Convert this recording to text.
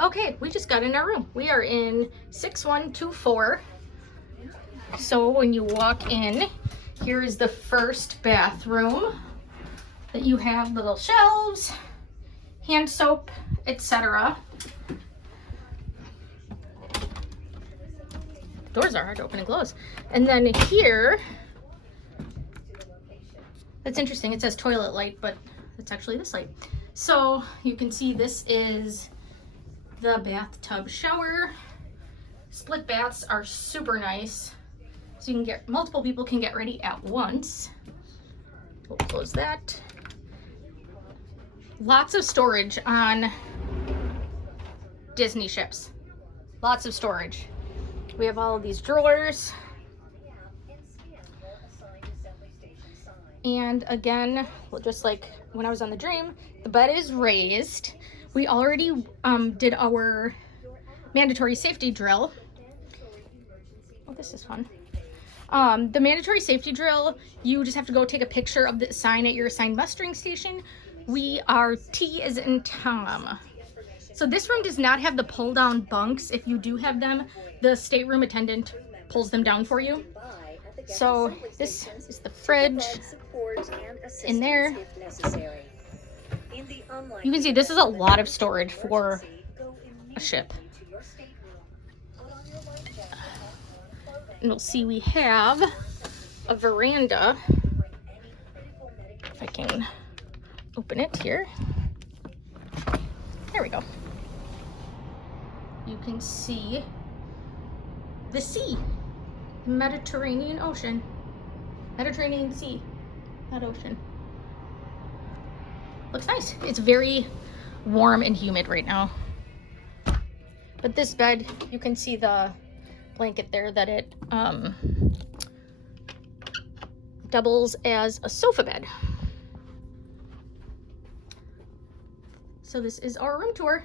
Okay, we just got in our room. We are in 6124. So when you walk in, here is the first bathroom that you have little shelves, hand soap, etc. Doors are hard to open and close. And then here, that's interesting. It says toilet light, but it's actually this light. So you can see this is the bathtub shower. Split baths are super nice. So you can get, multiple people can get ready at once. We'll close that. Lots of storage on Disney ships. Lots of storage. We have all of these drawers. And again, just like when I was on the Dream, the bed is raised. We already did our mandatory safety drill. Oh, this is fun. The mandatory safety drill, you just have to go take a picture of the sign at your assigned mustering station. We are T as in Tom. So this room does not have the pull down bunks. If you do have them, the stateroom attendant pulls them down for you. So this is the fridge in there. You can see this is a lot of storage for a ship. And you'll see we have a veranda. If I can open it here. There we go. You can see the sea, the Mediterranean Ocean. Mediterranean Sea, not ocean. Looks nice. It's very warm and humid right now. But this bed, you can see the blanket there that it doubles as a sofa bed. So this is our room tour.